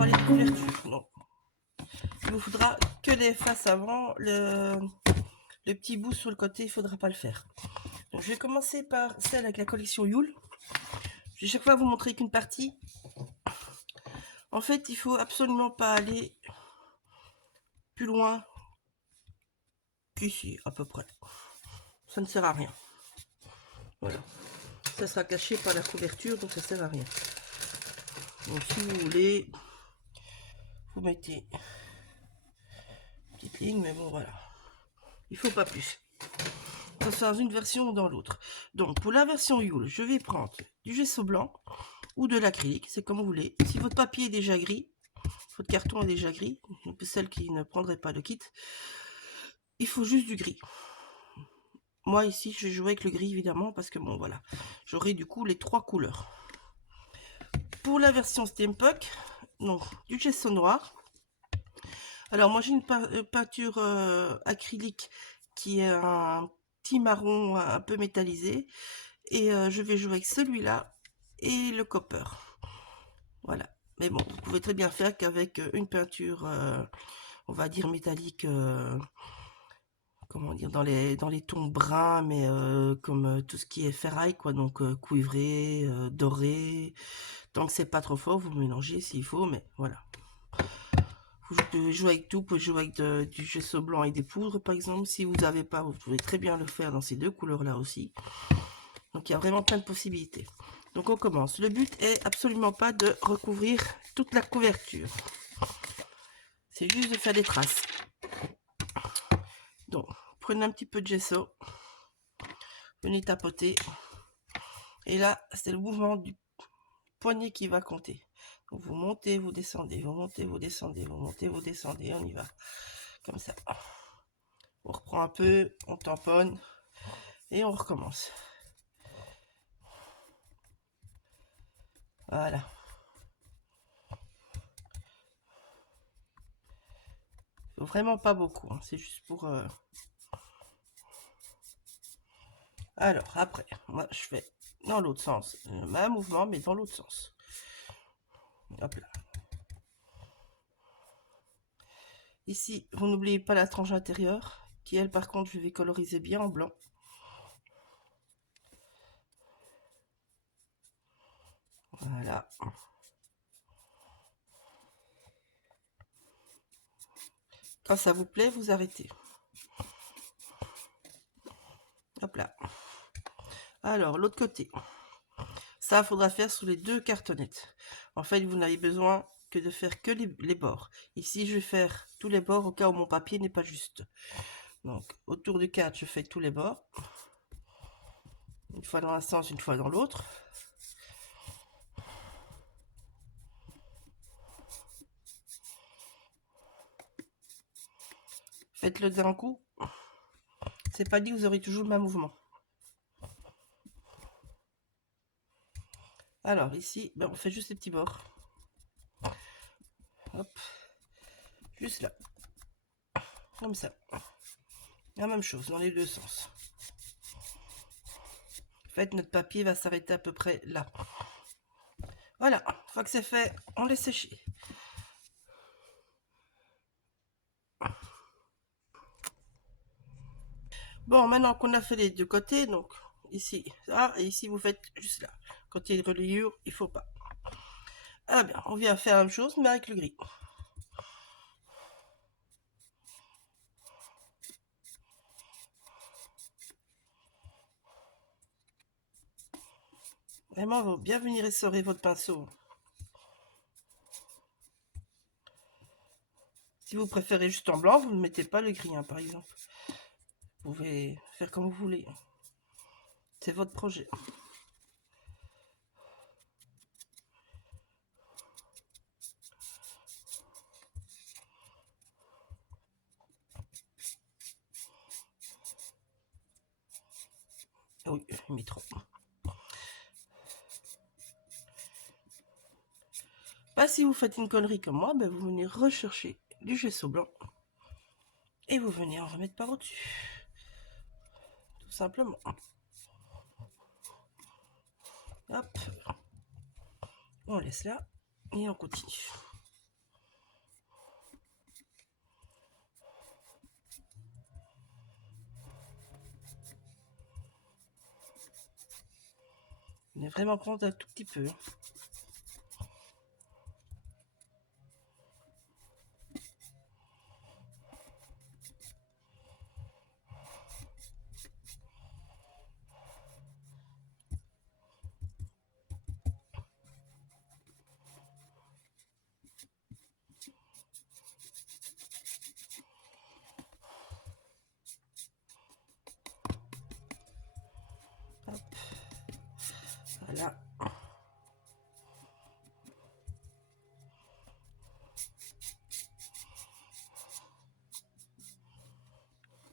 parler de couverture. Non. Il vous faudra que les faces avant. Le petit bout sur le côté, il ne faudra pas le faire. Donc, je vais commencer par celle avec la collection Yule. Je vais chaque fois vous montrer qu'une partie. En fait, il faut absolument pas aller plus loin qu'ici, à peu près. Ça ne sert à rien. Voilà. Ça sera caché par la couverture, donc ça sert à rien. Donc, si vous voulez, vous mettez une petite ligne, mais bon, voilà. Il faut pas plus. Que ce soit dans une version ou dans l'autre. Donc, pour la version Yule, je vais prendre du gesso blanc ou de l'acrylique, c'est comme vous voulez. Si votre papier est déjà gris, votre carton est déjà gris, celle qui ne prendrait pas le kit, il faut juste du gris. Moi ici je vais jouer avec le gris évidemment parce que bon voilà, j'aurai du coup les 3 couleurs. Pour la version Steampunk, donc du gesso noir. Alors moi j'ai une peinture acrylique qui est un petit marron un peu métallisé et je vais jouer avec celui-là et le copper. Voilà. Mais bon, vous pouvez très bien faire qu'avec une peinture, on va dire métallique, comment dire, dans les tons bruns, mais comme tout ce qui est ferraille, quoi, donc cuivré, doré. Tant que c'est pas trop fort, vous mélangez s'il faut, mais voilà. Vous pouvez jouer avec tout, vous pouvez jouer avec du gesso blanc et des poudres, par exemple. Si vous n'avez pas, vous pouvez très bien le faire dans ces deux couleurs-là aussi. Donc il y a vraiment plein de possibilités. Donc on commence. Le but est absolument pas de recouvrir toute la couverture. C'est juste de faire des traces. Donc, prenez un petit peu de gesso. Venez tapoter. Et là, c'est le mouvement du poignet qui va compter. Donc vous montez, vous descendez, vous montez, vous descendez, vous montez, vous descendez. On y va. Comme ça. On reprend un peu, on tamponne. Et on recommence. Voilà. Vraiment pas beaucoup, hein. C'est juste pour... Alors, après, moi, je fais dans l'autre sens. Le même mouvement, mais dans l'autre sens. Hop là. Ici, vous n'oubliez pas la tranche intérieure, qui, elle, par contre, je vais coloriser bien en blanc. Voilà. Quand ça vous plaît, vous arrêtez. Hop là. Alors, l'autre côté. Ça, il faudra faire sous les deux cartonnettes. En fait, vous n'avez besoin que de faire que les bords. Ici, je vais faire tous les bords au cas où mon papier n'est pas juste. Donc, autour du 4, je fais tous les bords. Une fois dans un sens, une fois dans l'autre. Faites-le d'un coup. C'est pas dit que vous aurez toujours le même mouvement. Alors, ici, ben, on fait juste les petits bords. Hop. Juste là. Comme ça. La même chose dans les deux sens. En fait, notre papier va s'arrêter à peu près là. Voilà, une fois que c'est fait, on laisse sécher. Bon, maintenant qu'on a fait les deux côtés, donc ici, ça, et ici vous faites juste là. Quand il y a une reliure, il faut pas. Ah bien, on vient faire la même chose, mais avec le gris. Vraiment, il faut bien venir essorer votre pinceau. Si vous préférez juste en blanc, vous ne mettez pas le gris, hein, par exemple. Vous pouvez faire comme vous voulez. C'est votre projet. Ah oui, j'ai mis trop. Bah, si vous faites une connerie comme moi, ben, vous venez rechercher du gesso blanc. Et vous venez en remettre par au-dessus. Tout simplement. Hop. On laisse là. Et on continue. On est vraiment prendre un tout petit peu. Hop. Voilà.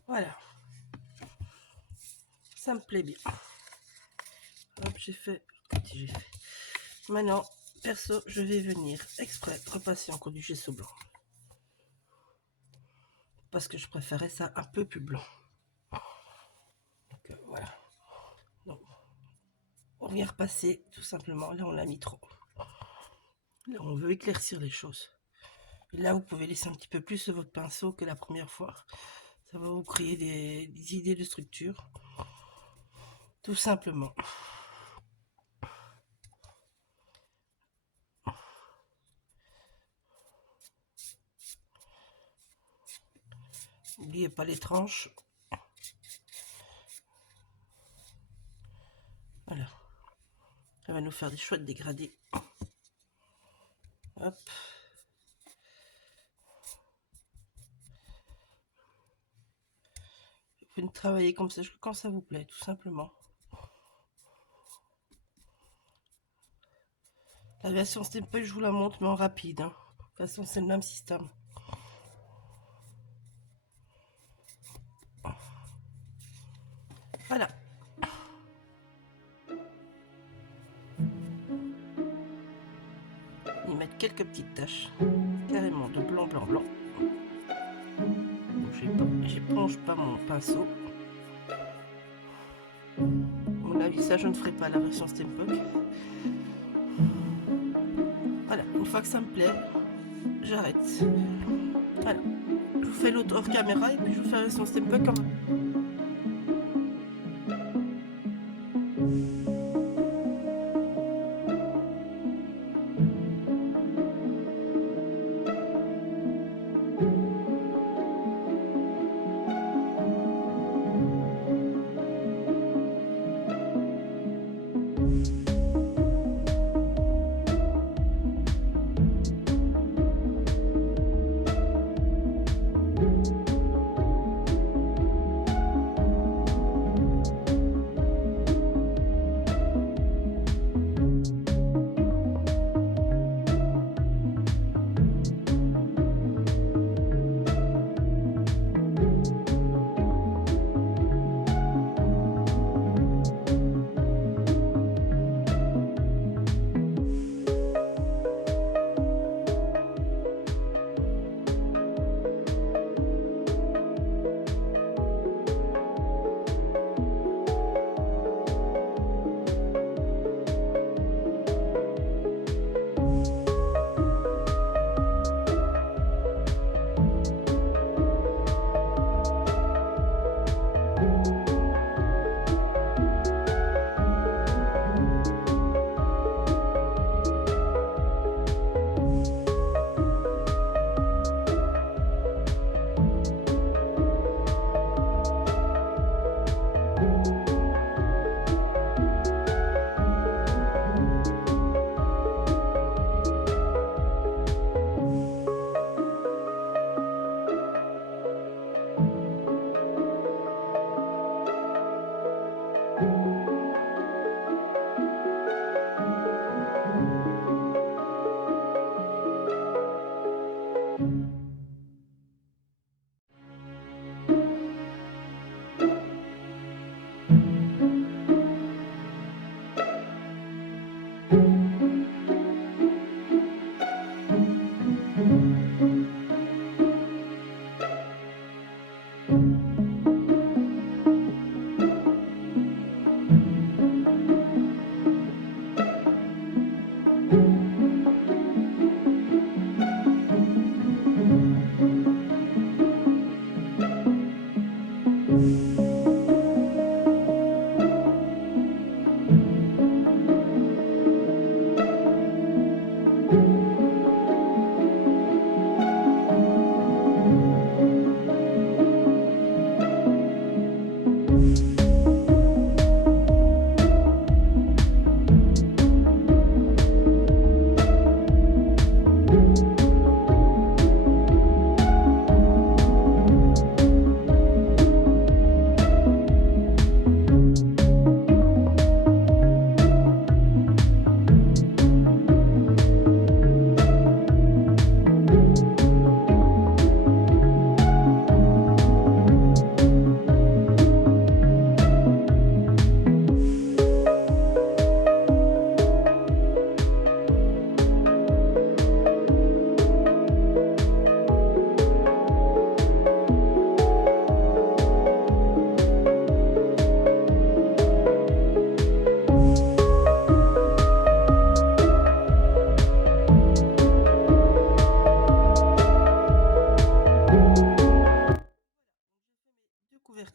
Voilà. Ça me plaît bien. Hop, j'ai fait. J'ai fait. Maintenant, perso, je vais venir exprès repasser encore du gesso blanc. Parce que je préférais ça un peu plus blanc. Donc voilà. Donc, on vient repasser tout simplement. Là, on l'a mis trop. Là, on veut éclaircir les choses. Et là, vous pouvez laisser un petit peu plus votre pinceau que la première fois. Ça va vous créer des idées de structure. Tout simplement. N'oubliez pas les tranches. Voilà. Ça va nous faire des chouettes dégradés. Hop. Vous pouvez travailler comme ça quand ça vous plaît, tout simplement. La version Steampunk, je vous la montre, mais en rapide. Hein. De toute façon, c'est le même système. Voilà. Y mettre quelques petites taches. Carrément de blanc, blanc, blanc. J'éponge pas mon pinceau. À mon avis, ça, je ne ferai pas la version Steampunk. Voilà, une fois que ça me plaît, j'arrête. Voilà. Je vous fais l'autre hors caméra et puis je vous fais la version Steampunk quand même.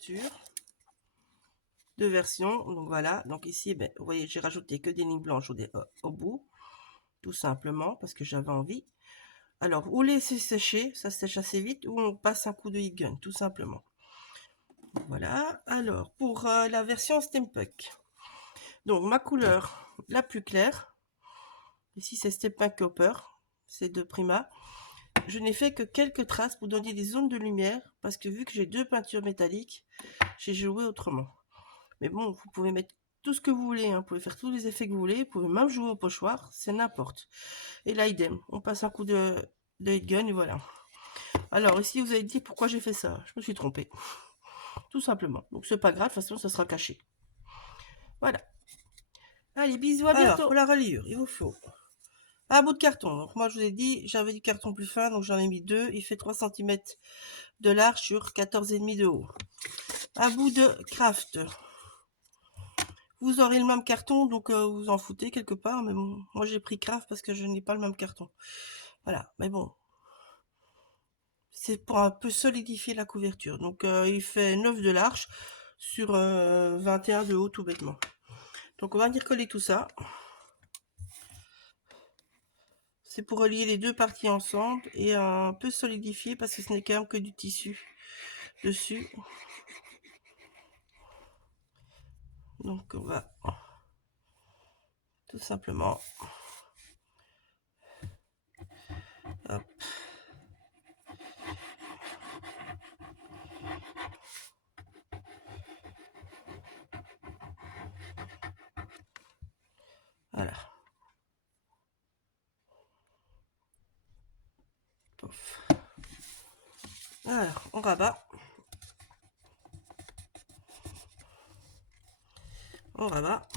couverture. Deux versions, donc voilà. Donc ici, ben, vous voyez, j'ai rajouté que des lignes blanches au bout, tout simplement, parce que j'avais envie. Alors, vous laissez sécher, ça sèche assez vite, ou on passe un coup de heat gun, tout simplement. Voilà. Alors, pour la version Steampunk, donc ma couleur la plus claire, ici c'est Steampunk Copper, c'est de Prima. Je n'ai fait que quelques traces pour donner des zones de lumière, parce que vu que j'ai deux peintures métalliques, j'ai joué autrement. Mais bon, vous pouvez mettre tout ce que vous voulez, hein. Vous pouvez faire tous les effets que vous voulez, vous pouvez même jouer au pochoir, c'est n'importe. Et là, idem, on passe un coup de heat gun et voilà. Alors ici, vous avez dit pourquoi j'ai fait ça. Je me suis trompée, tout simplement. Donc c'est pas grave, de toute façon, ça sera caché. Voilà. Allez, bisous, à bientôt. Alors, pour la reliure, il vous faut un bout de carton. Donc moi, je vous ai dit, j'avais du carton plus fin, donc j'en ai mis 2. Il fait 3 cm de large sur 14,5 de haut. Un bout de craft. Vous aurez le même carton, donc vous en foutez quelque part. Mais bon, moi j'ai pris craft parce que je n'ai pas le même carton. Voilà, mais bon. C'est pour un peu solidifier la couverture. Donc il fait 9 de large sur 21 de haut, tout bêtement. Donc on va venir coller tout ça. C'est pour relier les deux parties ensemble et un peu solidifier parce que ce n'est quand même que du tissu dessus. Donc on va tout simplement, hop, voilà. Pof. Alors on rabat. On rabat.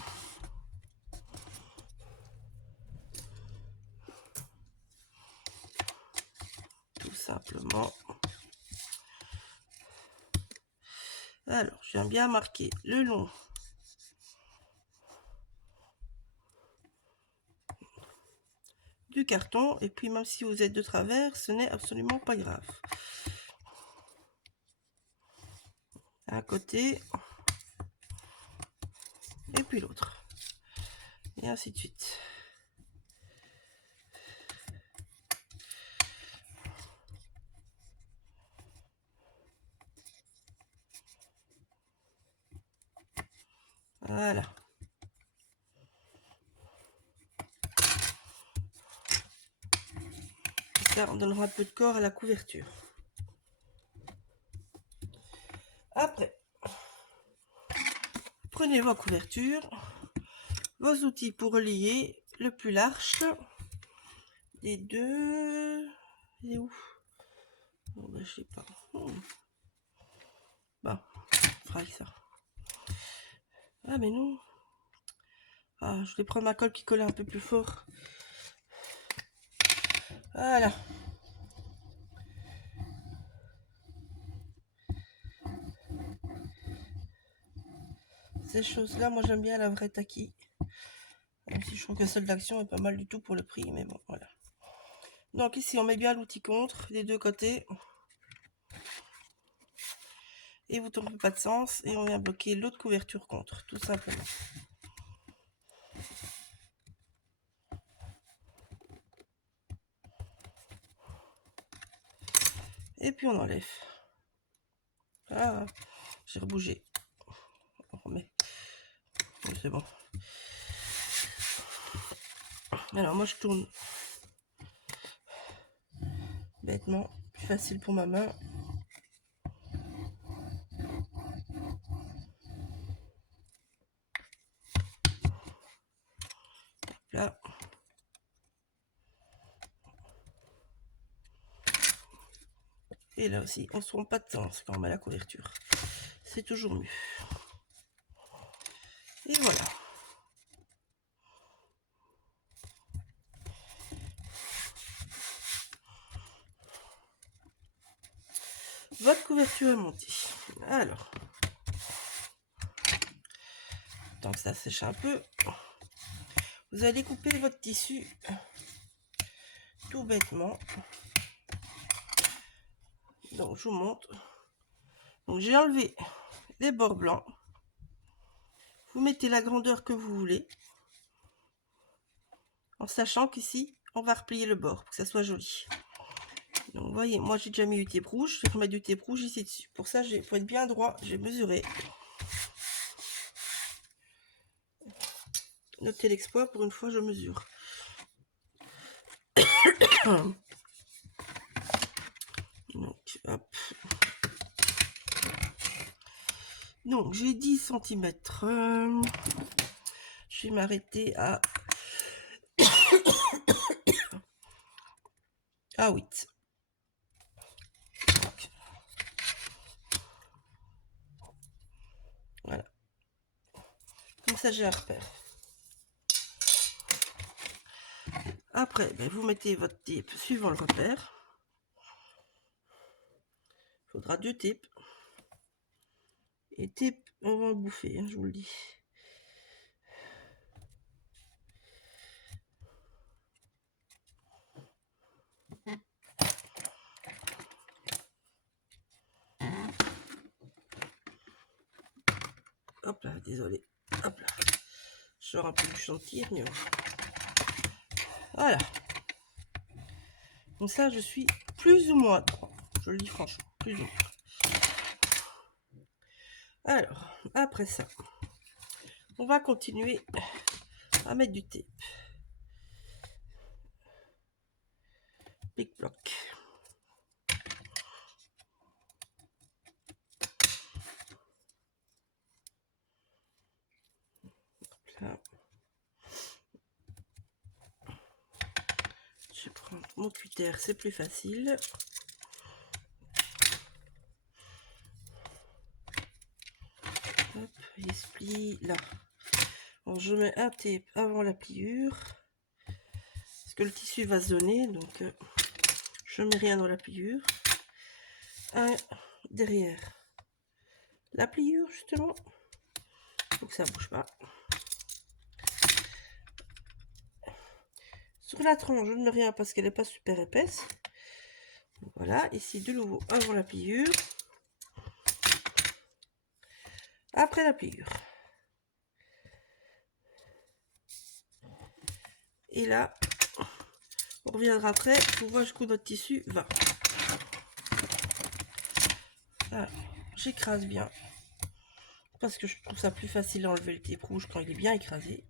Tout simplement. Alors, je viens bien marquer le long du carton. Et puis, même si vous êtes de travers, ce n'est absolument pas grave. Un côté. Et puis l'autre. Et ainsi de suite. Voilà. Ça, on donnera un peu de corps à la couverture. Après, prenez vos couvertures, vos outils pour relier le plus large des deux. Il est où? Bon, ben, je sais pas. Bon, on fera avec ça. Ah, mais non. Ah, je vais prendre ma colle qui collait un peu plus fort. Voilà. Ces choses-là, moi j'aime bien la vraie Taki. Même si je trouve que celle d'action est pas mal du tout pour le prix, mais bon, voilà. Donc ici, on met bien l'outil contre des deux côtés. Et vous ne trompez pas de sens. Et on vient bloquer l'autre couverture contre, tout simplement. Et puis on enlève. Ah, j'ai rebougé. On remet. C'est bon. Alors moi je tourne bêtement, plus facile pour ma main. Là. Et là aussi, on ne se trompe pas de sens quand on met la couverture. C'est toujours mieux. Et voilà. Votre couverture est montée. Alors, tant que ça sèche un peu, vous allez couper votre tissu tout bêtement. Donc je vous montre. Donc j'ai enlevé les bords blancs. Vous mettez la grandeur que vous voulez. En sachant qu'ici, on va replier le bord pour que ça soit joli. Donc, vous voyez, moi j'ai déjà mis du tape rouge. Je vais remettre du tape rouge ici dessus. Pour ça, il faut être bien droit. J'ai mesuré. Notez l'exploit, pour une fois, je mesure. Donc, hop. Donc, j'ai 10 cm. Je vais m'arrêter à 8. Donc, voilà. Comme ça, j'ai un repère. Après, ben, vous mettez votre tape suivant le repère. Il faudra 2 tapes. Et tape, on va en bouffer, hein, je vous le dis. Hop là, désolé. Hop là. Je sors un peu du chantier, mais voilà. Donc ça, je suis plus ou moins droit. Je le dis franchement, plus ou moins. Alors, après ça, on va continuer à mettre du tape. Big block. Là. Je prends mon cutter, c'est plus facile. Hop, il se plie là. Alors, je mets un tape avant la pliure. Parce que le tissu va se donner, donc je mets rien dans la pliure. Un derrière la pliure, justement. Faut que ça bouge pas. Sur la tranche, je ne mets rien parce qu'elle n'est pas super épaisse. Voilà, ici de nouveau avant la pliure. Après la pliure. Et là, on reviendra après pour voir jusqu'où notre tissu va. Voilà, j'écrase bien. Parce que je trouve ça plus facile à enlever le tape rouge quand il est bien écrasé.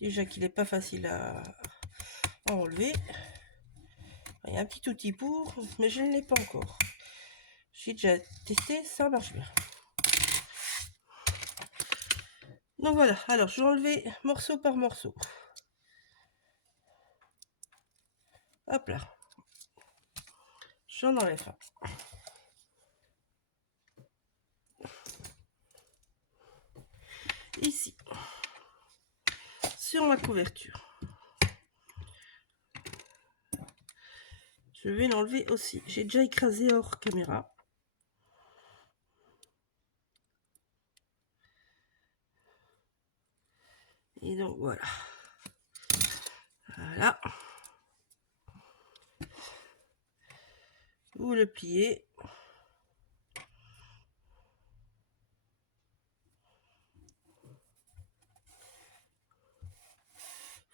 Déjà qu'il n'est pas facile à enlever. Il y a un petit outil pour, mais je ne l'ai pas encore. J'ai déjà testé, ça marche bien. Donc voilà, alors je vais enlever morceau par morceau. Hop là. J'en enlève un. Ici. Sur ma couverture. Je vais l'enlever aussi. J'ai déjà écrasé hors caméra. Et donc voilà. Voilà. Vous le pliez.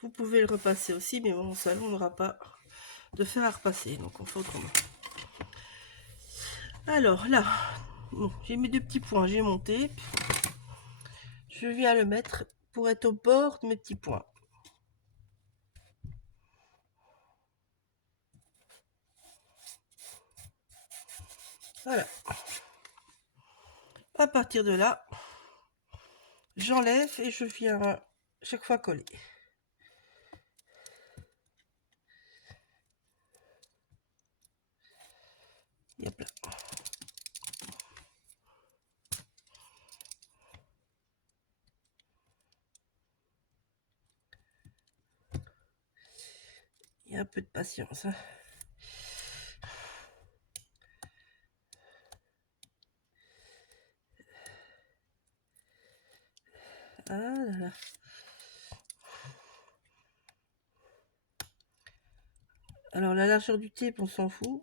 Vous pouvez le repasser aussi, mais mon salon n'aura pas de fer à repasser, donc on fait autrement. Alors là, bon, j'ai mis 2 petits points, j'ai monté. Je viens le mettre pour être au bord de mes petits points. Voilà. À partir de là, j'enlève et je viens chaque fois coller. Et hop là. Il y a un peu de patience. Hein. Ah là là. Alors la largeur du tape, on s'en fout.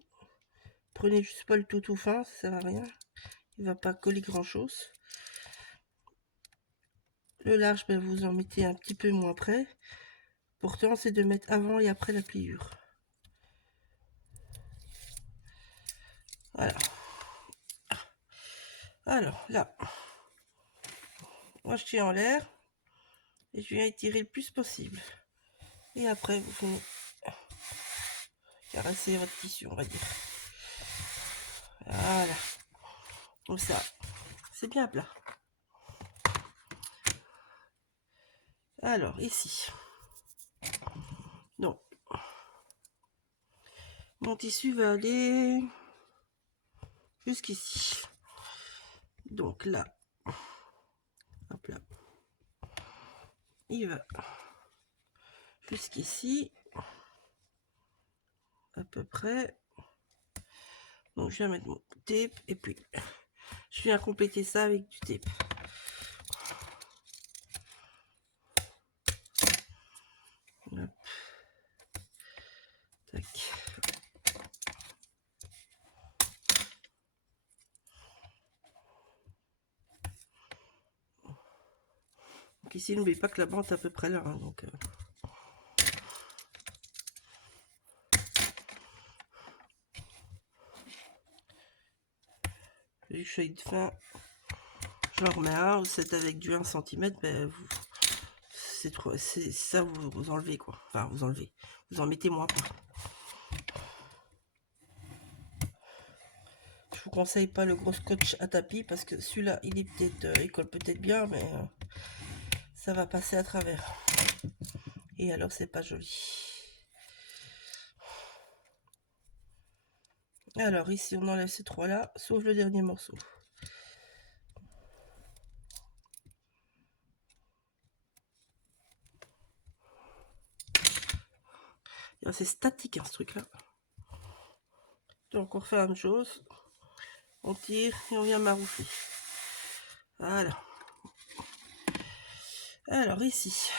Prenez juste pas le tout fin, ça sert à rien. Il va pas coller grand chose. Le large, ben, vous en mettez un petit peu moins près. Pourtant, c'est de mettre avant et après la pliure. Voilà. Alors là, moi je tiens en l'air et je viens étirer le plus possible. Et après, vous venez caresser votre tissu, on va dire. Voilà. Comme ça, c'est bien plat. Alors, ici. Donc, mon tissu va aller jusqu'ici. Donc là, hop là, il va jusqu'ici, à peu près. Donc je viens mettre mon tape et puis je viens compléter ça avec du tape. Hop. Tac. Donc ici, n'oubliez pas que la bande est à peu près là. Hein, donc vu que je suis de fin, j'en remets un. C'est avec du 1 cm. Ben, c'est trop. C'est ça, vous enlevez quoi. Enfin, vous enlevez. Vous en mettez moins quoi. Je vous conseille pas le gros scotch à tapis parce que celui-là, il est peut-être, il colle peut-être bien, mais ça va passer à travers. Et alors, c'est pas joli. Alors ici, on enlève ces trois-là, sauf le dernier morceau. C'est statique hein, ce truc là. Donc on refait la même chose, on tire et on vient maroufler. Voilà. Alors ici,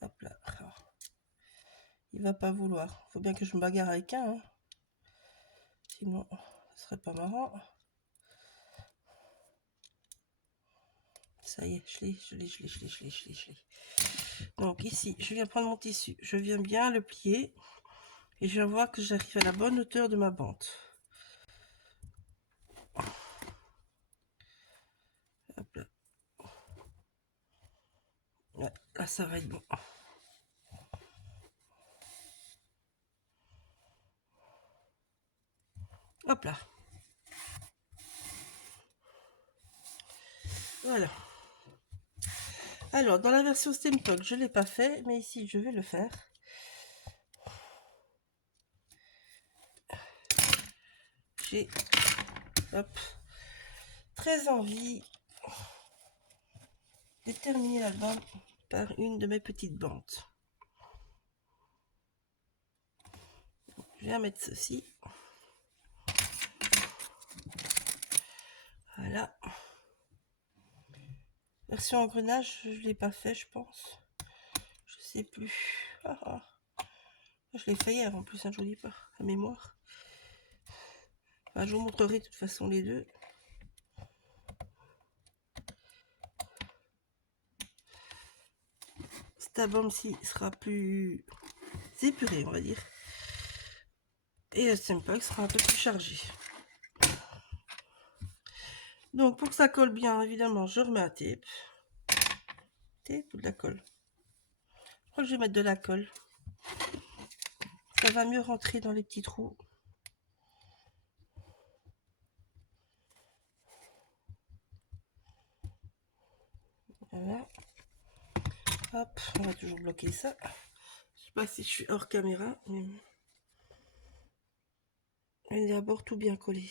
hop là, il va pas vouloir, faut bien que je me bagarre avec un hein. Sinon ce serait pas marrant. Ça y est, je l'ai. Donc ici, je viens prendre mon tissu, je viens bien le plier et je viens voir que j'arrive à la bonne hauteur de ma bande. Hop là. Ouais, là ça va être bon. Hop là. Voilà. Alors, dans la version Steampunk, je ne l'ai pas fait, mais ici, je vais le faire. J'ai très envie de terminer l'album par une de mes petites bandes. Je vais mettre ceci. Voilà. Version engrenage, je ne l'ai pas fait, je pense. Je sais plus. Je l'ai fait hier en plus, hein, je vous dis pas, la mémoire. Enfin, je vous montrerai de toute façon les deux. Cet album-ci sera plus épuré, on va dire. Et le Steampunk sera un peu plus chargé. Donc pour que ça colle bien, évidemment, je remets un tape. Tape ou de la colle? Je crois que je vais mettre de la colle. Ça va mieux rentrer dans les petits trous. Voilà. Hop, on va toujours bloquer ça. Je sais pas si je suis hors caméra, mais il est d'abord tout bien collé.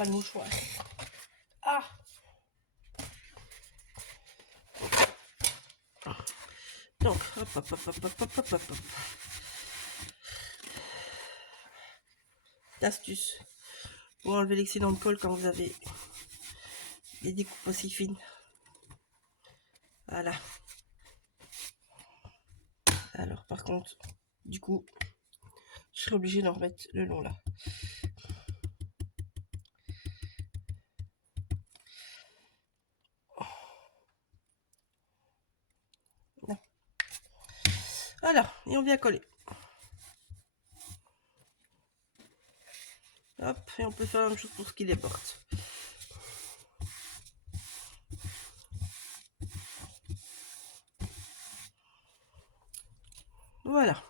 pas de mouchoir. Ah! Donc, hop, hop, hop, hop, hop, hop, hop, hop. Astuce pour enlever l'excédent de colle quand vous avez des découpes aussi fines. Voilà. Alors, par contre, du coup, je serai obligée d'en remettre le long là. Voilà, et on vient coller. Hop, et on peut faire la même chose pour ce qui les porte. Voilà.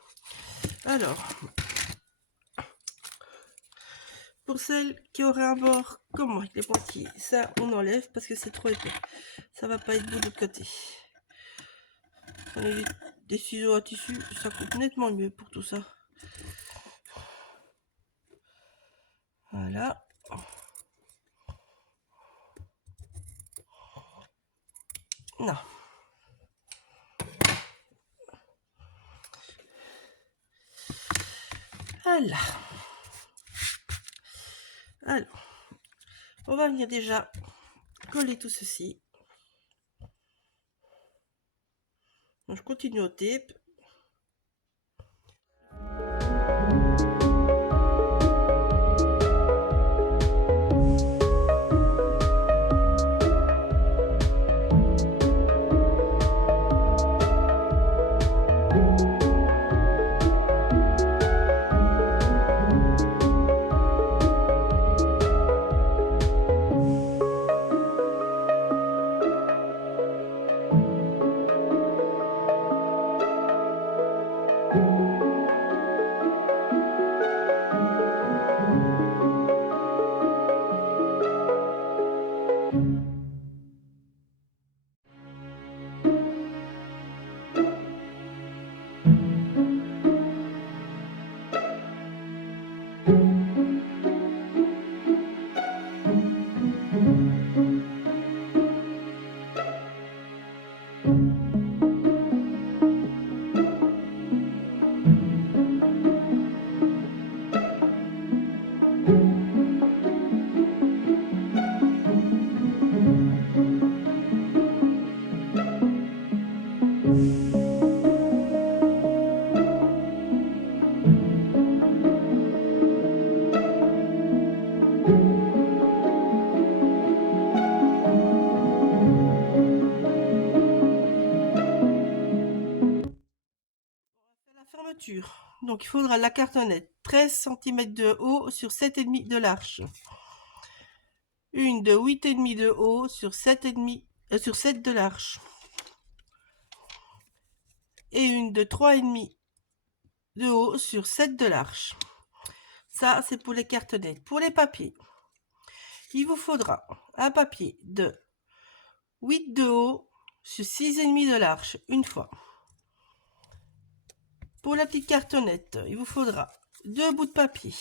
Alors, pour celles qui auraient un bord comme moi, avec les pointillés, ça on enlève parce que c'est trop épais. Ça va pas être beau de l'autre côté. Prenez des ciseaux à tissu, ça coupe nettement mieux pour tout ça. Voilà. Non. Voilà. Alors, on va venir déjà coller tout ceci. Donc, je continue au tape. Donc il faudra la cartonnette 13 cm de haut sur 7,5 de large, une de 8,5 de haut sur 7,5 sur 7 de large et une de 3,5 de haut sur 7 de large. Ça c'est pour les cartonnettes. Pour les papiers, il vous faudra un papier de 8 de haut sur 6,5 de large une fois. Pour la petite cartonnette, il vous faudra deux bouts de papier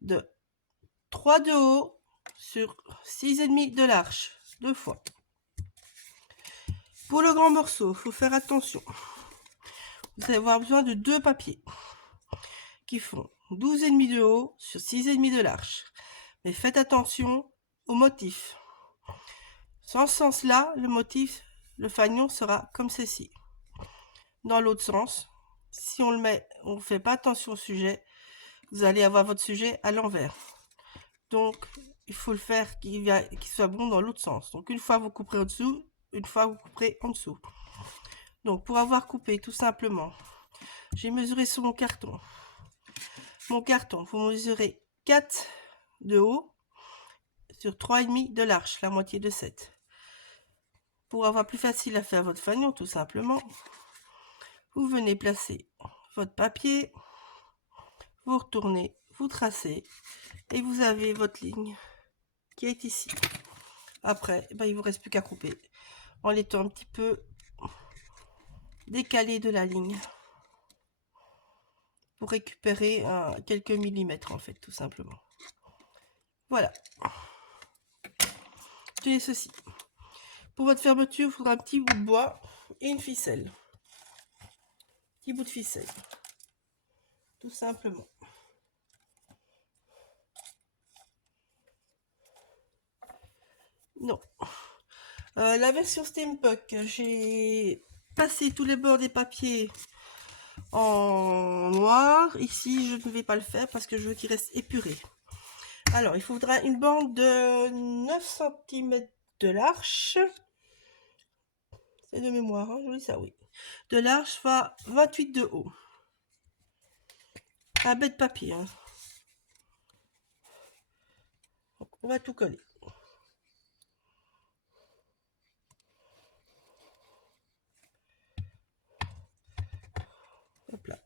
de 3 de haut sur 6,5 de large, deux fois. Pour le grand morceau, il faut faire attention. Vous allez avoir besoin de deux papiers qui font 12,5 de haut sur 6,5 de large. Mais faites attention au motif. Dans ce sens-là, le motif, le fanion sera comme ceci. Dans l'autre sens, si on le met, on ne fait pas attention au sujet, vous allez avoir votre sujet à l'envers. Donc, il faut le faire qu'il soit bon dans l'autre sens. Donc, une fois vous couperez au-dessous, une fois vous couperez en dessous. Donc, pour avoir coupé, tout simplement, j'ai mesuré sur mon carton. Mon carton, vous mesurez 4 de haut sur 3,5 de large, la moitié de 7. Pour avoir plus facile à faire votre fanion, tout simplement, vous venez placer votre papier, vous retournez, vous tracez, et vous avez votre ligne qui est ici. Après, il ne vous reste plus qu'à couper en l'étant un petit peu décalé de la ligne pour récupérer quelques millimètres en fait, tout simplement. Voilà. Tenez ceci. Pour votre fermeture, il faudra un petit bout de bois et une ficelle. Petit bout de ficelle. Tout simplement. Non. La version Steampunk, j'ai passé tous les bords des papiers en noir. Ici, je ne vais pas le faire parce que je veux qu'il reste épuré. Alors, il faudra une bande de 9 cm de large. C'est de mémoire, hein, je dis ça, oui. De large, va 28 de haut. Un bête de papier. Hein. Donc, on va tout coller. Hop là.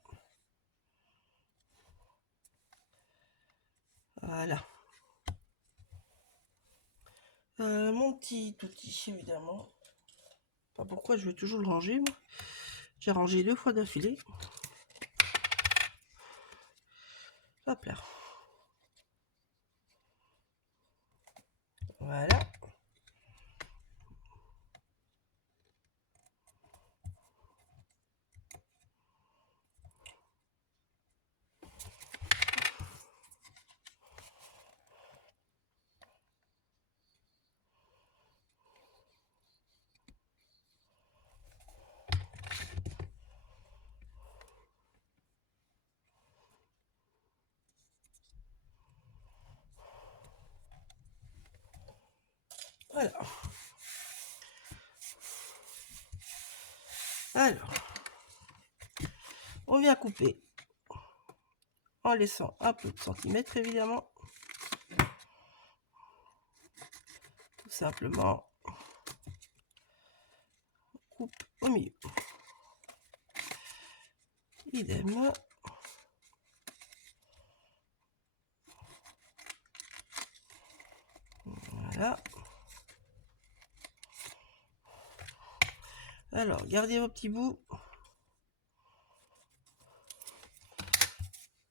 Voilà. Mon petit outil, évidemment. Pas pourquoi je vais toujours le ranger, moi. J'ai rangé 2 fois d'affilée. Hop là. Voilà. Voilà. Alors, on vient couper en laissant un peu de centimètres, évidemment. Tout simplement. On coupe au milieu. Idem. Voilà. Alors, gardez vos petits bouts.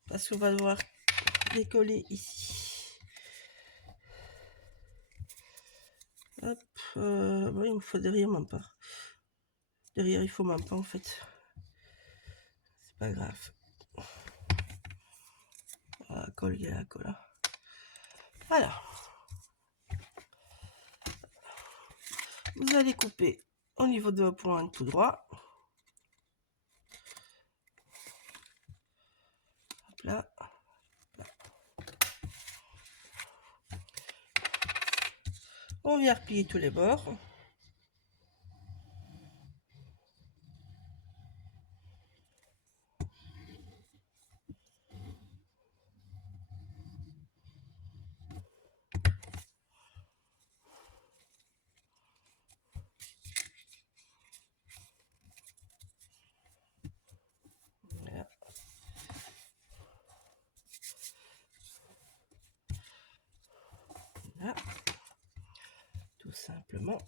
Parce qu'on va devoir les coller ici. Hop. Oui, il me faut derrière même pas. Derrière, il faut même pas en fait. C'est pas grave. La colle, il y a la colle. Voilà. Vous allez couper au niveau de vos points tout droit. Hop là. On vient replier tous les bords. Voilà. Voilà. Tout simplement.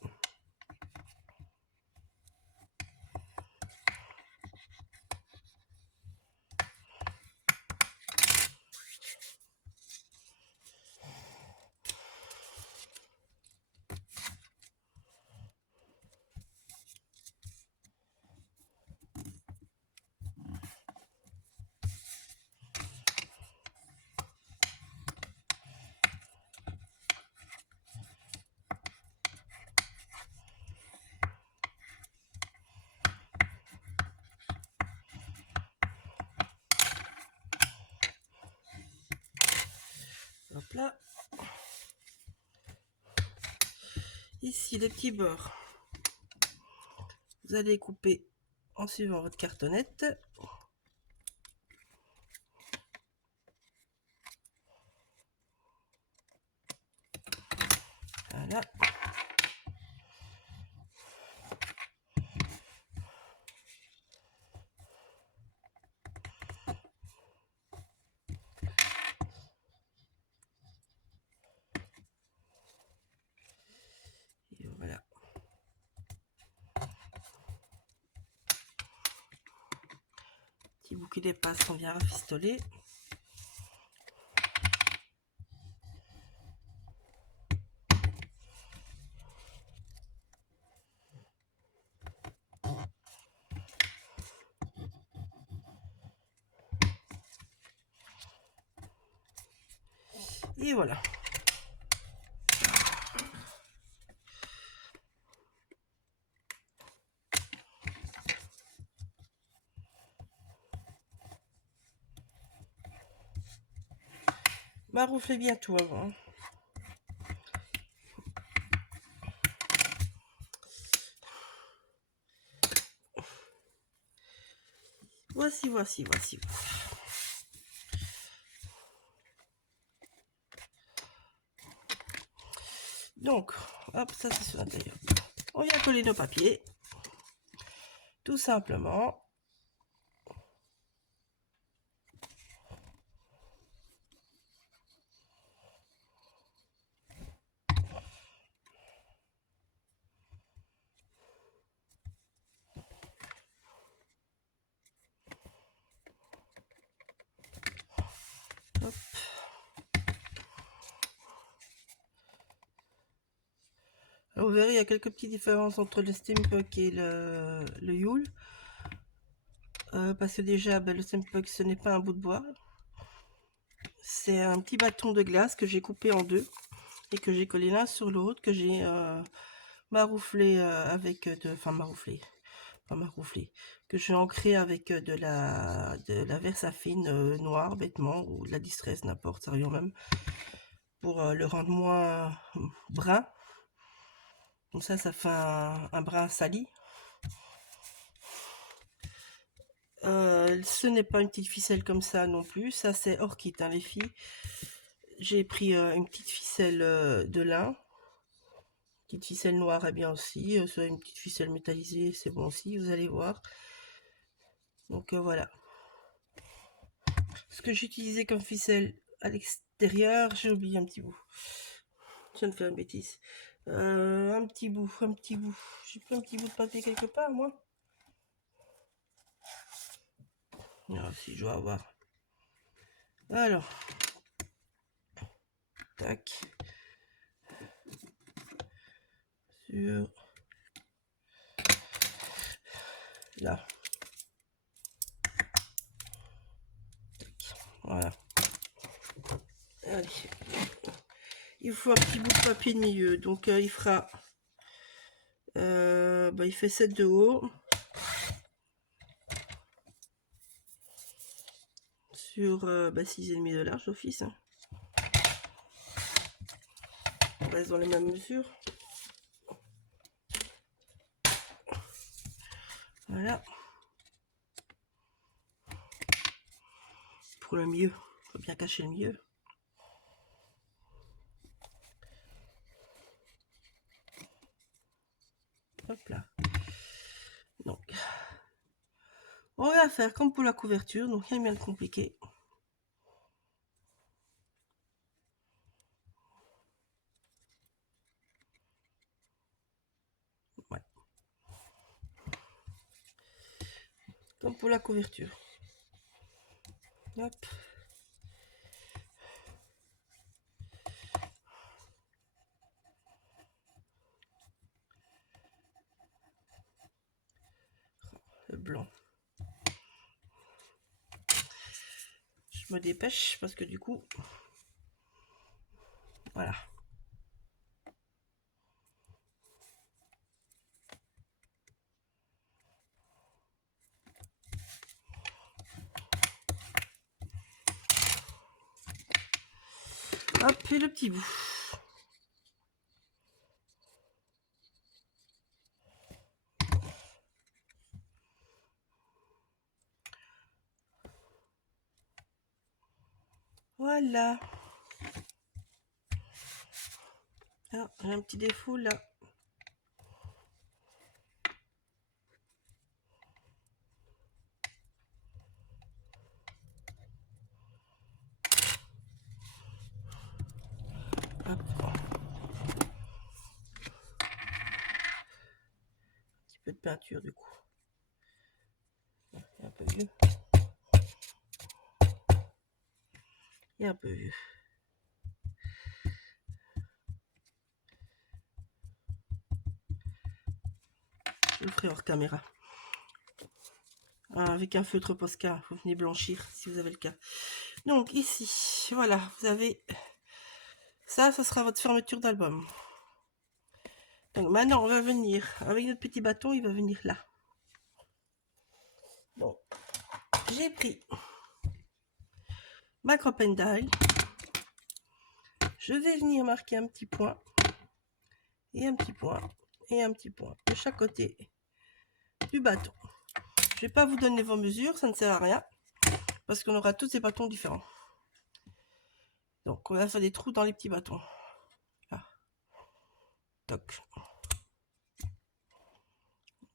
Hop là. Ici, les petits bords. Vous allez couper en suivant votre cartonnette. Voilà. Et voilà. Petit bout qui dépasse, on vient rafistoler. Et voilà. Marouflez bien tout avant. Voici. Donc, hop, ça c'est sur l'intérieur. On vient coller nos papiers. Tout simplement. Hop. Alors, vous verrez, il y a quelques petites différences entre le Steampunk et le Yule. Parce que déjà, le Steampunk, ce n'est pas un bout de bois. C'est un petit bâton de glace que j'ai coupé en deux et que j'ai collé l'un sur l'autre, que j'ai marouflé avec enfin marouflé, pas marouflé, que j'ai ancré avec de la Versafine noire, bêtement, ou de la Distress, n'importe, ça revient même, pour le rendre moins brun. Donc ça fait un brun sali. Ce n'est pas une petite ficelle comme ça non plus, ça c'est hors kit, hein, les filles. J'ai pris une petite ficelle de lin. Petite ficelle noire est bien aussi, soit une petite ficelle métallisée, c'est bon aussi, vous allez voir. Donc voilà. Ce que j'ai utilisé comme ficelle à l'extérieur, j'ai oublié un petit bout. Je viens de faire une bêtise. Un petit bout. J'ai pris un petit bout de papier quelque part, moi. Ah, si je dois avoir. Alors. Tac. Sur. Là. Voilà. Allez. Il faut un petit bout de papier de milieu. Donc il fera... il fait 7 de haut. Sur 6,5 de large d'office. Hein. On reste dans les mêmes mesures. Voilà. Pour le milieu. Il faut bien cacher le milieu. Hop là. Donc, on va faire comme pour la couverture, donc rien de bien compliqué. Ouais. Comme pour la couverture. Hop. Le blanc. Je me dépêche parce que du coup, voilà. Hop, et le petit bout. Voilà. Ah, j'ai un petit défaut là. Hop. Un petit peu de peinture du coup. Il est un peu vieux. Il est un peu vieux. Je le ferai hors caméra. Avec un feutre Posca, vous venez blanchir si vous avez le cas. Donc ici, voilà, vous avez ça sera votre fermeture d'album. Donc maintenant, on va venir avec notre petit bâton, il va venir là. Donc, j'ai pris ma crop and die. Je vais venir marquer un petit point et un petit point et un petit point de chaque côté du bâton. Je vais pas vous donner vos mesures, ça ne sert à rien parce qu'on aura tous des bâtons différents. Donc on va faire des trous dans les petits bâtons. Là. Toc.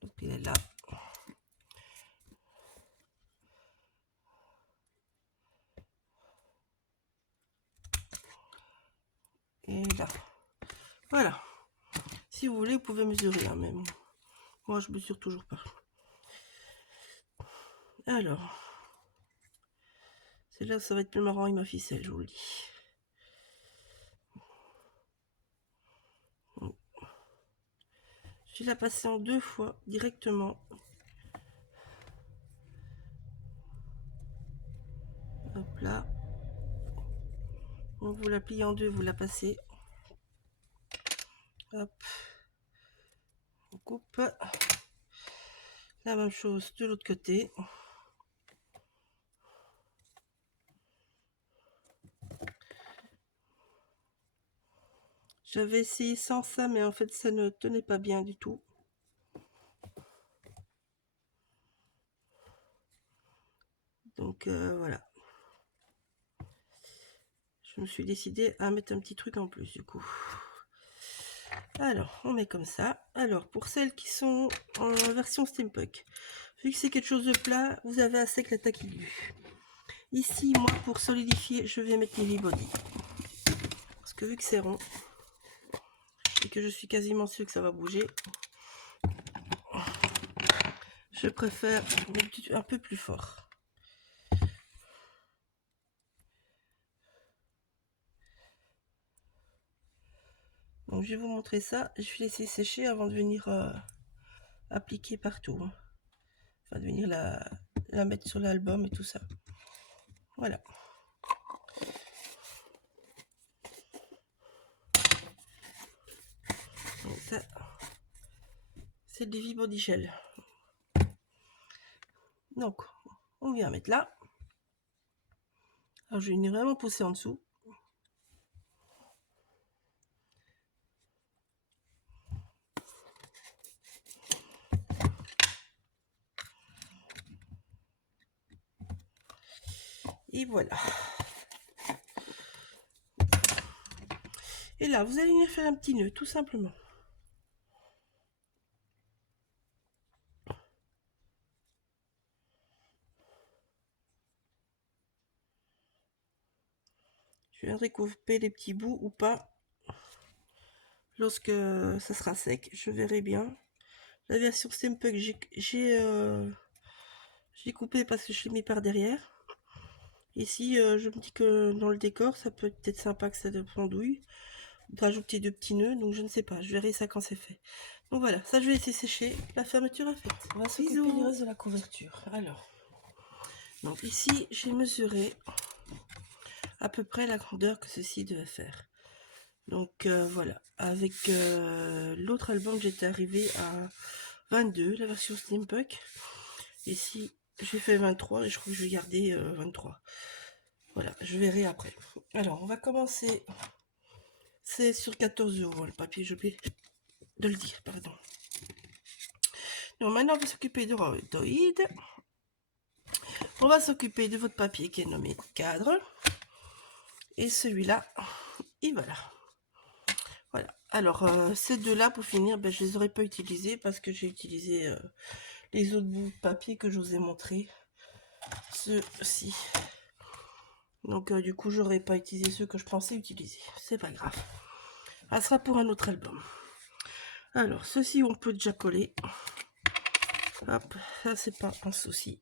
Donc il est là. Et là. Voilà. Si vous voulez, vous pouvez mesurer hein, même. Moi je mesure toujours pas. Alors. C'est là ça va être plus marrant avec ma ficelle, je vous le dis. Je vais la passer en 2 fois directement. Hop là. Donc vous la pliez en 2, vous la passez. Hop. On coupe. La même chose de l'autre côté. J'avais essayé sans ça, mais en fait ça ne tenait pas bien du tout. Donc voilà. Je me suis décidée à mettre un petit truc en plus du coup. Alors, on met comme ça. Alors, pour celles qui sont en version steampunk, vu que c'est quelque chose de plat, vous avez à sec la taquillue. Ici, moi, pour solidifier, je vais mettre les body. Parce que vu que c'est rond, et que je suis quasiment sûre que ça va bouger, je préfère mettre un peu plus fort. Donc je vais vous montrer ça, je vais laisser sécher avant de venir appliquer partout. Enfin de venir la mettre sur l'album et tout ça. Voilà. Donc ça, c'est des V-Body Shell. Donc, on vient mettre là. Alors je vais venir vraiment pousser en dessous. Et voilà. Et là, vous allez venir faire un petit nœud, tout simplement. Je viendrai couper les petits bouts ou pas. Lorsque ça sera sec, je verrai bien. La version steampunk, j'ai coupé parce que je l'ai mis par derrière. Ici, je me dis que dans le décor, ça peut être sympa que ça pendouille. Rajouter 2 petits nœuds, donc je ne sais pas. Je verrai ça quand c'est fait. Donc voilà, ça je vais laisser sécher. La fermeture est faite. On va s'occuper du reste de la couverture. Alors, donc ici, j'ai mesuré à peu près la grandeur que ceci devait faire. Donc voilà, avec l'autre album, j'étais arrivée à 22, la version steampunk. Ici, j'ai fait 23 et je crois que je vais garder 23. Voilà, je verrai après. Alors, on va commencer. C'est sur 14 € le papier, j'ai oublié de le dire, pardon. Donc maintenant, on va s'occuper de rhodoïde. On va s'occuper de votre papier qui est nommé cadre. Et celui-là, et voilà. Voilà. Alors, ces deux-là, pour finir, ben, je les aurais pas utilisés parce que j'ai utilisé les autres bouts de papier que je vous ai montré. Ceux-ci. Donc, du coup, j'aurais pas utilisé ceux que je pensais utiliser. C'est pas grave. Ça sera pour un autre album. Alors, ceci, on peut déjà coller. Hop, ça, c'est pas un souci.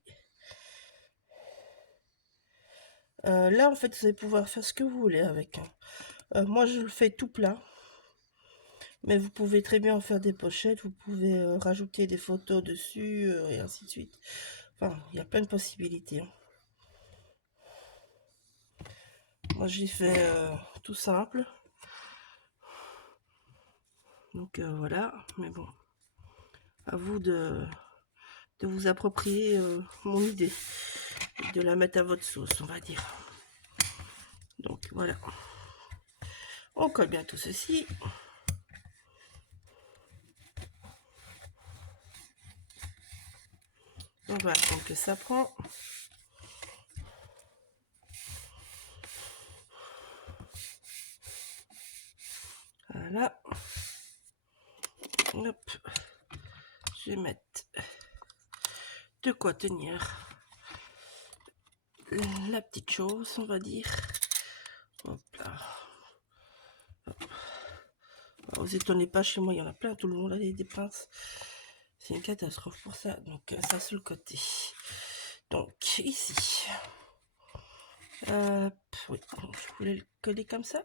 Là, en fait, vous allez pouvoir faire ce que vous voulez avec. Moi, je le fais tout plat. Mais vous pouvez très bien en faire des pochettes. Vous pouvez rajouter des photos dessus et ainsi de suite. Enfin, il y a plein de possibilités. Hein. Moi, j'ai fait tout simple. Donc voilà, mais bon, à vous de vous approprier mon idée, et de la mettre à votre sauce, on va dire. Donc voilà, on colle bien tout ceci. On va attendre que ça prend. Voilà. Hop. Je vais mettre de quoi tenir la petite chose, on va dire. Hop là. Hop. Vous étonnez pas, chez moi il y en a plein, tout le monde a des pinces. C'est une catastrophe pour ça. Donc ça sur le côté. Donc ici. Oui, je voulais le coller comme ça.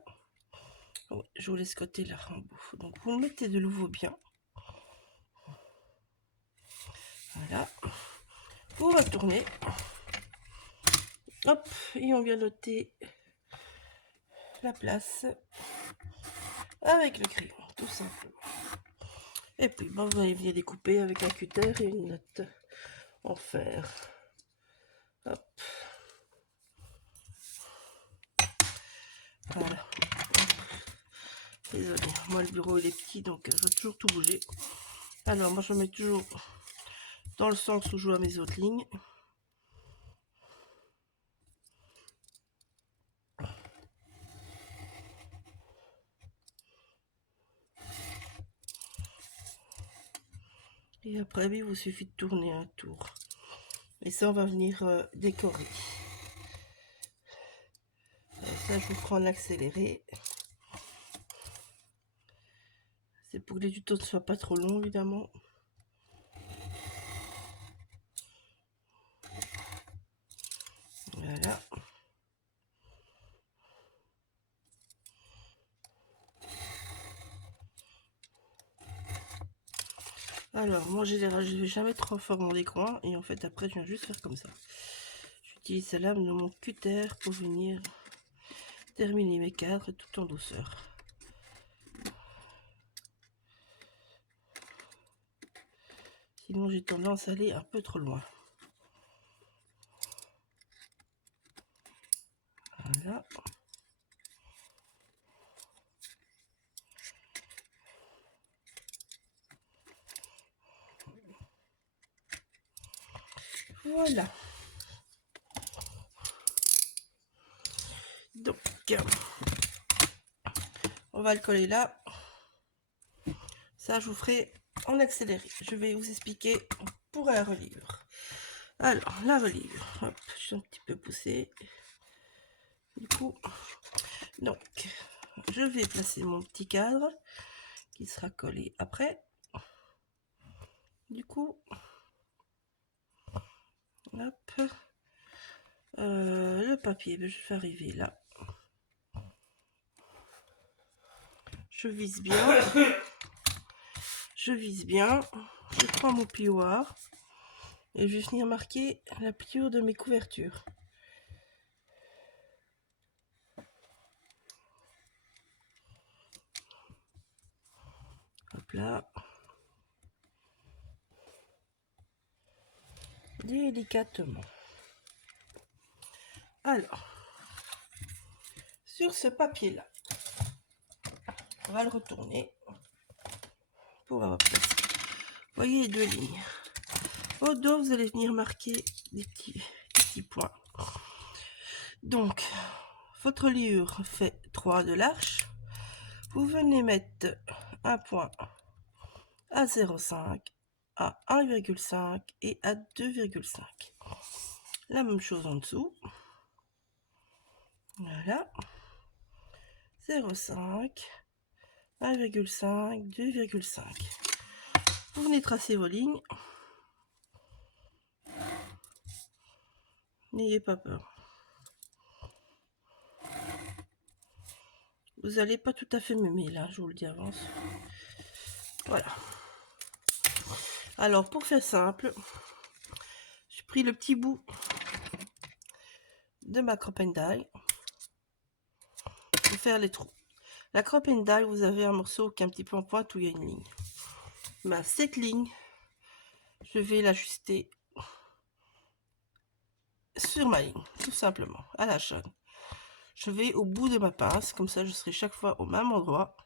Oui, je vous laisse côté là en bout. Donc vous le mettez de nouveau bien. Voilà. Vous retournez. Hop, et on vient noter la place avec le crayon, tout simplement. Et puis, bon, vous allez venir découper avec un cutter et une note en fer. Hop. Voilà. Désolé, moi le bureau il est petit, donc je veux toujours tout bouger. Alors, moi je mets toujours dans le sens où je vois mes autres lignes. Et après, il vous suffit de tourner un tour. Et ça, on va venir décorer. Ça, je vous prends l'accéléré. C'est pour que les tutos ne soient pas trop longs, évidemment. Voilà. Alors, moi, je vais jamais trop fort dans les coins. Et en fait, après, je viens juste faire comme ça. J'utilise la lame de mon cutter pour venir terminer mes cadres tout en douceur. Sinon, j'ai tendance à aller un peu trop loin. Voilà. Voilà. Donc, on va le coller là. Ça, je vous ferai en accéléré. Je vais vous expliquer pour la reliure. Alors, la reliure. Hop, je suis un petit peu poussée. Du coup, donc, je vais placer mon petit cadre qui sera collé après. Du coup, hop, le papier, je vais arriver là. Je vise bien. Je vise bien. Je prends mon plioir et je vais venir marquer la pliure de mes couvertures. Hop là. Délicatement. Alors, sur ce papier là, on va le retourner pour avoir placé. Vous voyez les deux lignes. Au dos, vous allez venir marquer des petits points. Donc, votre reliure fait 3 de l'arche. Vous venez mettre un point à 0,5, à 1,5 et à 2,5. La même chose en dessous. Voilà. 0,5, 1,5, 2,5. Vous venez tracer vos lignes. N'ayez pas peur. Vous n'allez pas tout à fait m'aimer là, je vous le dis avance. Voilà. Alors, pour faire simple, j'ai pris le petit bout de ma crop and die pour faire les trous. La crop and die, vous avez un morceau qui est un petit peu en pointe où il y a une ligne. Bah, cette ligne, je vais l'ajuster sur ma ligne, tout simplement, à la chaîne. Je vais au bout de ma pince, comme ça je serai chaque fois au même endroit.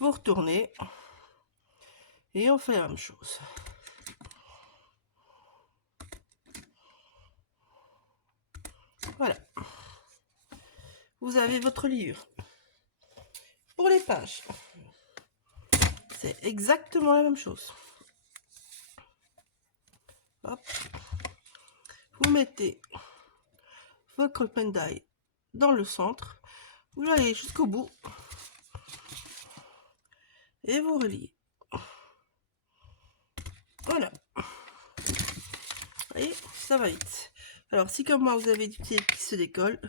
Vous retournez et on fait la même chose. Voilà. Vous avez votre livre. Pour les pages, c'est exactement la même chose. Hop. Vous mettez votre pen die dans le centre. Vous allez jusqu'au bout et vous reliez. Voilà. Et ça va vite. Alors, si comme moi vous avez du pied qui se décolle,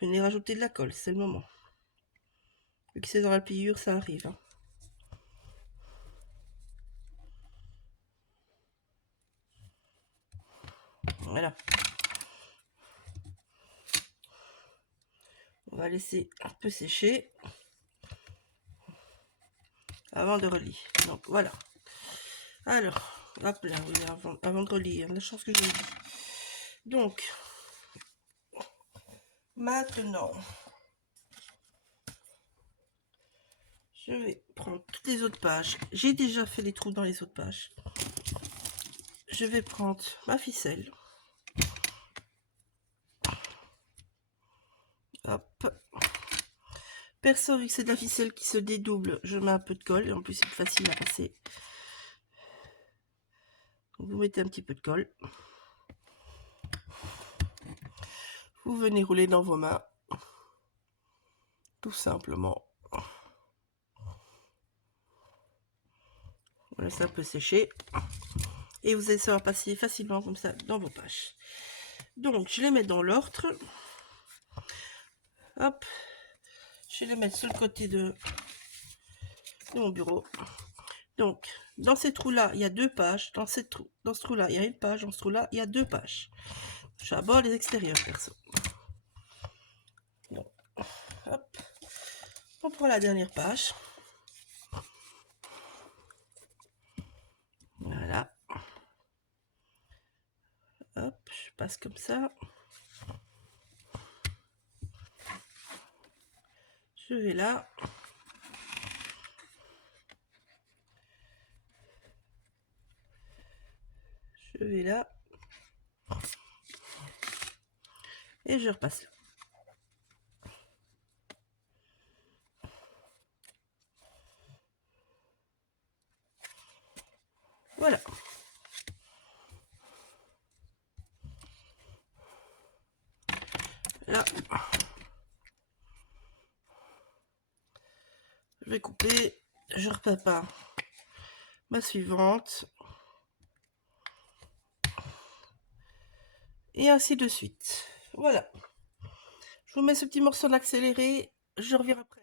venez rajouter de la colle, c'est le moment. Vu que c'est dans la pliure, ça arrive. Hein. Voilà. On va laisser un peu sécher avant de relier. Donc voilà. Alors, hop là, oui, avant de relier, la chance que j'ai dit. Donc, maintenant, je vais prendre toutes les autres pages. J'ai déjà fait des trous dans les autres pages. Je vais prendre ma ficelle. Hop. Perso, vu que c'est de la ficelle qui se dédouble, je mets un peu de colle. Et en plus, c'est plus facile à passer. Donc, vous mettez un petit peu de colle. Vous venez rouler dans vos mains. Tout simplement. On laisse un peu sécher. Et vous allez savoir passer facilement comme ça dans vos pages. Donc, je les mets dans l'ordre. Hop. Je vais les mettre sur le côté de mon bureau. Donc, dans ces trous-là, il y a 2 pages. Dans ce trou-là, il y a 1 page. Dans ce trou-là, il y a 2 pages. J'aborde les extérieurs, perso. Donc, hop. On prend la dernière page. Voilà. Hop, je passe comme ça. Je vais là. Je vais là. Et je repasse là. Voilà. Là. Je vais couper. Je repépare ma suivante. Et ainsi de suite. Voilà. Je vous mets ce petit morceau d'accéléré. Je reviens après.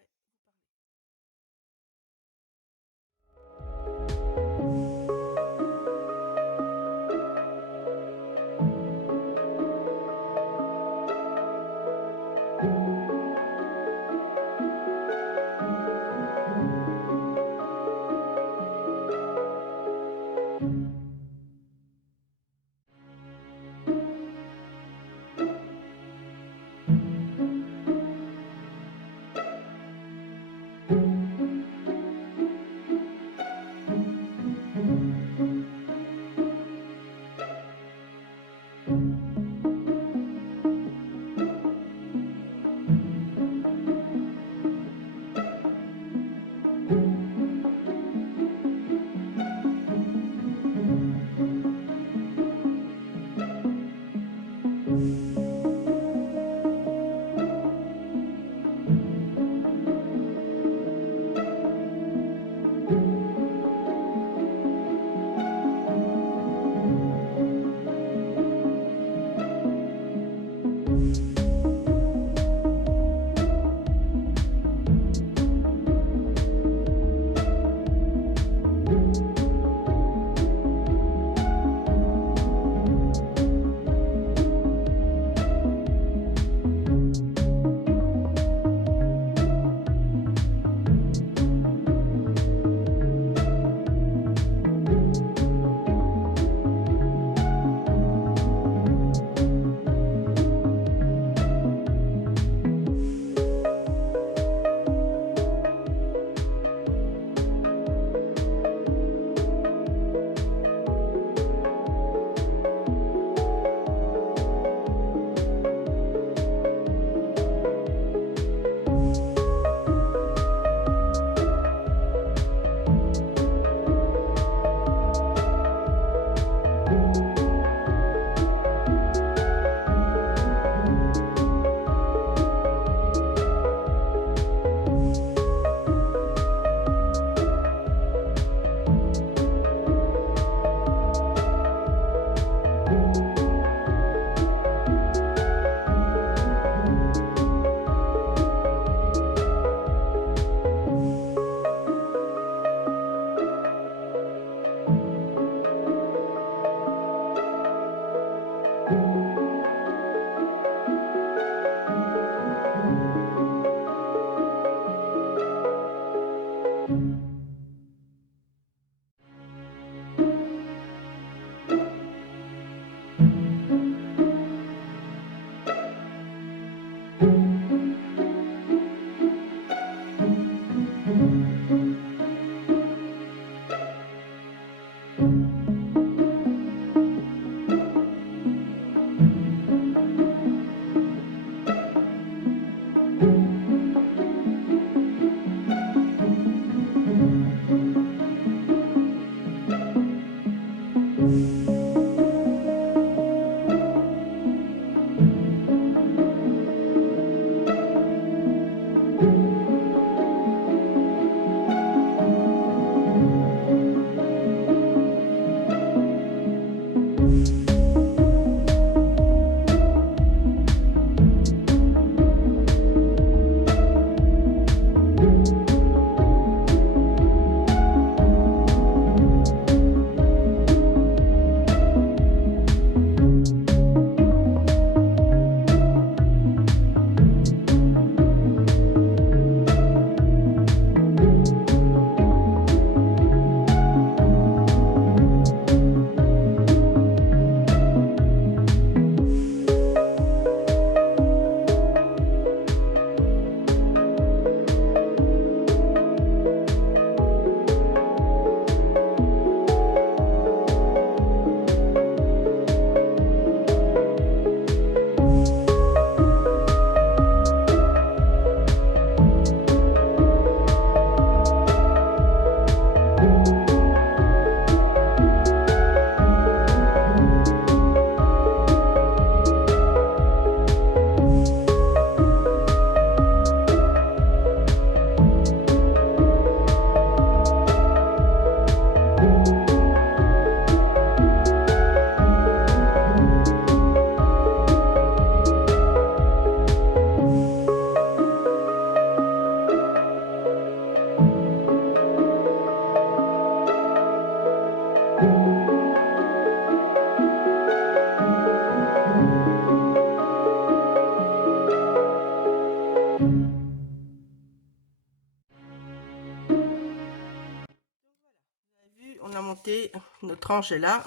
On a monté, notre tranche est là.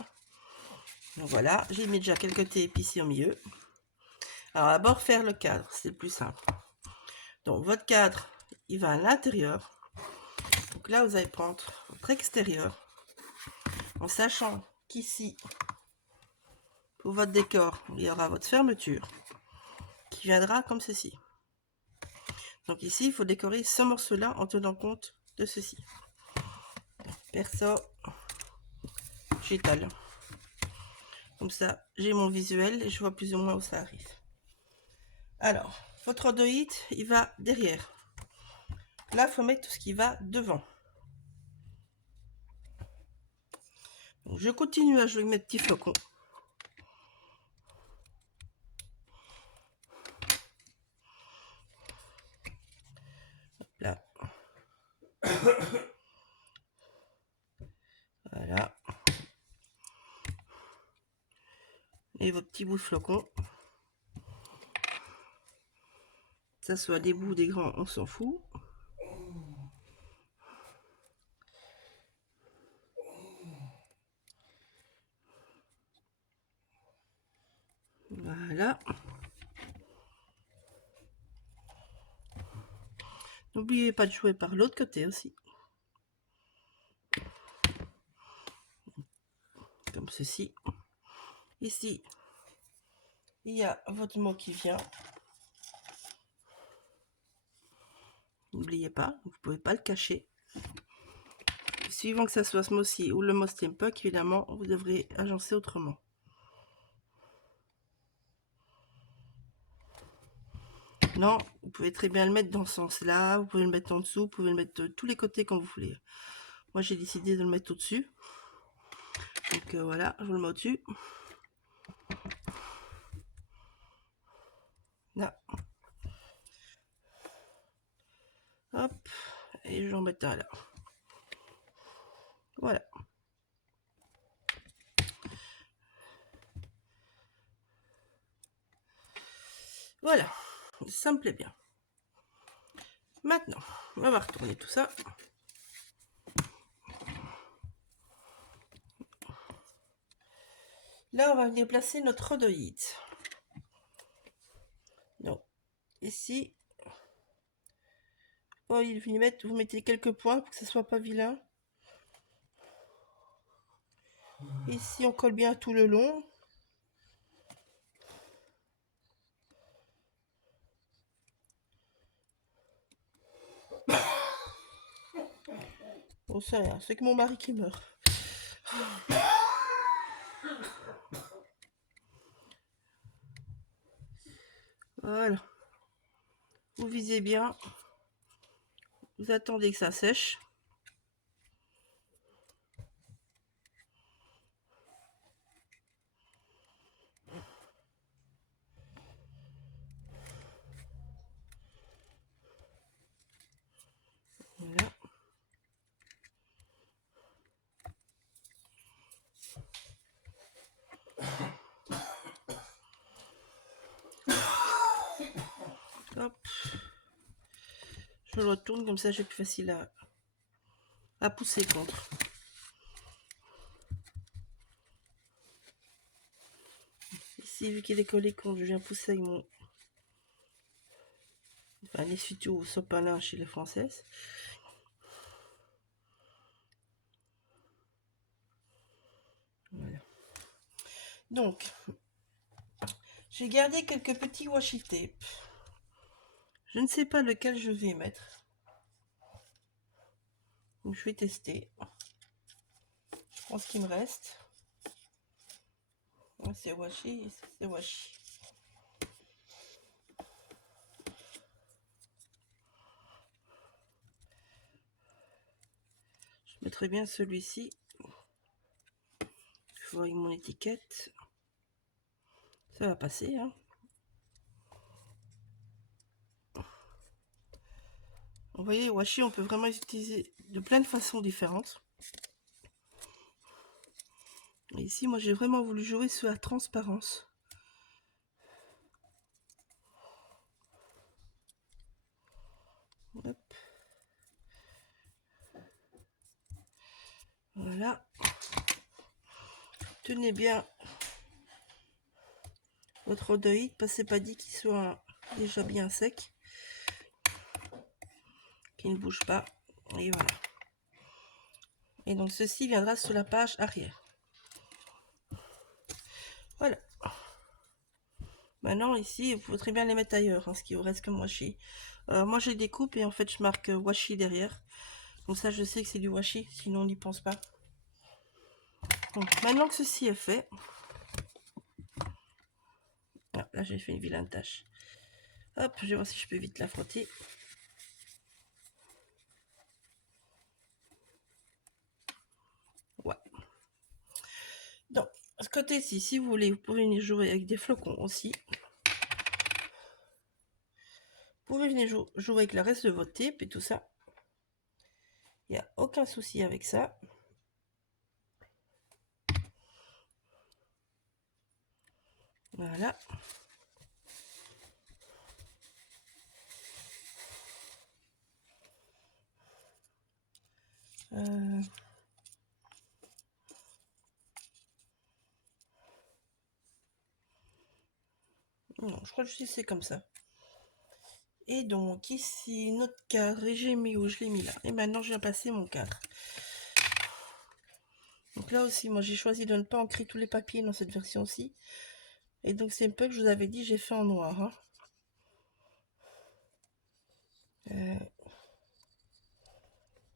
Donc voilà, j'ai mis déjà quelques tapes ici au milieu. Alors d'abord faire le cadre, c'est le plus simple. Donc votre cadre, il va à l'intérieur. Donc là, vous allez prendre votre extérieur, en sachant qu'ici, pour votre décor, il y aura votre fermeture, qui viendra comme ceci. Donc ici, il faut décorer ce morceau-là en tenant compte de ceci. Perso, j'étale. Comme ça, j'ai mon visuel et je vois plus ou moins où ça arrive. Alors, votre rhodoïde, il va derrière. Là, il faut mettre tout ce qui va devant. Donc, je continue à jouer mes petits flocons. Là. Voilà. Et vos petits bouts de flocons. Que ça soit des bouts, des grands, on s'en fout. Voilà. N'oubliez pas de jouer par l'autre côté aussi. Comme ceci. Ici, il y a votre mot qui vient. N'oubliez pas, vous ne pouvez pas le cacher. Suivant que ça soit ce mot-ci ou le mot steampunk, évidemment, vous devrez agencer autrement. Non, vous pouvez très bien le mettre dans ce sens-là, vous pouvez le mettre en dessous, vous pouvez le mettre de tous les côtés quand vous voulez. Moi, j'ai décidé de le mettre au-dessus. Donc voilà, je vous le mets au-dessus. Là. Hop, et j'en mets un là. Voilà. Voilà, ça me plaît bien. Maintenant, on va retourner tout ça. Là, on va venir placer notre rhodoïde. Donc, ici, oh, vous mettez quelques points pour que ce soit pas vilain. Ici, on colle bien tout le long. Bon, c'est rien, c'est que mon mari qui meurt. Voilà. Vous visez bien. Vous attendez que ça sèche. Voilà. Hop. Je le retourne comme ça, j'ai plus facile à pousser contre. Ici, vu qu'il est collé contre, je viens pousser avec mon un essuie-tout sopalin chez les Françaises. Voilà. Donc, j'ai gardé quelques petits washi tape. Je ne sais pas lequel je vais mettre. Donc, je vais tester. prends ce qui me reste. C'est washi et ça c'est washi. Je mettrai bien celui-ci. Je vois avec mon étiquette. Ça va passer, hein. Vous voyez, washi, on peut vraiment utiliser de plein de façons différentes. Et ici, moi, j'ai vraiment voulu jouer sur la transparence. Hop. Voilà. Tenez bien votre odoïde, parce que c'est pas dit qu'il soit déjà bien sec, qu'il ne bouge pas. Et voilà. Et donc ceci viendra sur la page arrière. Voilà. Maintenant ici, il faut très bien les mettre ailleurs, hein, ce qui vous reste comme washi. Moi j'ai des coupes et en fait je marque washi derrière. Donc ça je sais que c'est du washi, sinon on n'y pense pas. Donc maintenant que ceci est fait, ah, là j'ai fait une vilaine tâche. Hop, je vais voir si je peux vite la frotter. Ouais. Donc, ce côté-ci, si vous voulez, vous pouvez venir jouer avec des flocons aussi. Vous pouvez venir jouer avec le reste de votre tape et tout ça. Il n'y a aucun souci avec ça. Voilà. Non, je crois que c'est comme ça. Et donc ici, notre cadre, et j'ai mis où je l'ai mis là. Et maintenant, je viens passer mon cadre. Donc là aussi, moi, j'ai choisi de ne pas ancrer tous les papiers dans cette version-ci. Et donc, c'est un peu que je vous avais dit, j'ai fait en noir. Hein.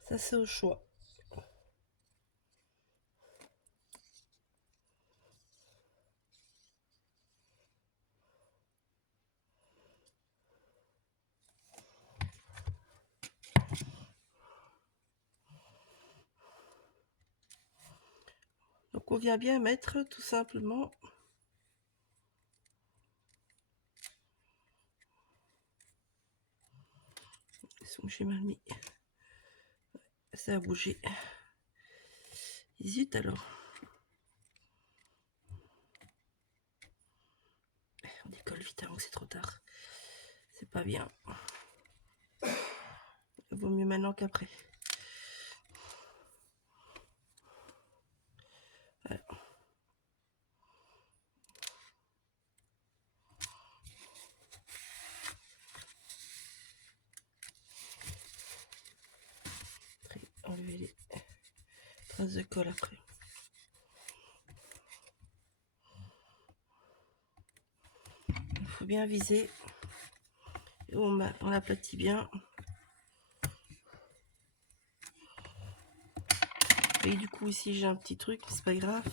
Ça, c'est au choix. Donc, on vient bien mettre tout simplement. J'ai mal mis. Ça a bougé. Zut alors. On décolle vite avant que c'est trop tard. C'est pas bien. Il vaut mieux maintenant qu'après. Voilà. Après, enlever les traces de colle après. Il faut bien viser. Et on aplatit bien. Et du coup ici j'ai un petit truc, c'est pas grave.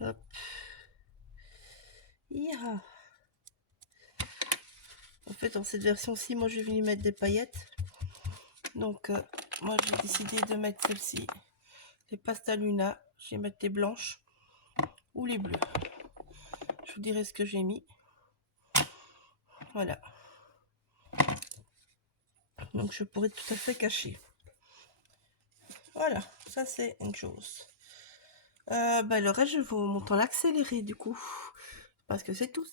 Hop. Yeah. En fait dans cette version-ci, moi je vais venir mettre des paillettes. Donc moi j'ai décidé de mettre celle-ci, les Pastaluna. Je vais mettre les blanches ou les bleues. Je vous dirai ce que j'ai mis. Voilà. Donc je pourrais tout à fait cacher. Voilà, ça c'est une chose. Le reste je vais vous monter en accéléré du coup. Parce que c'est tout.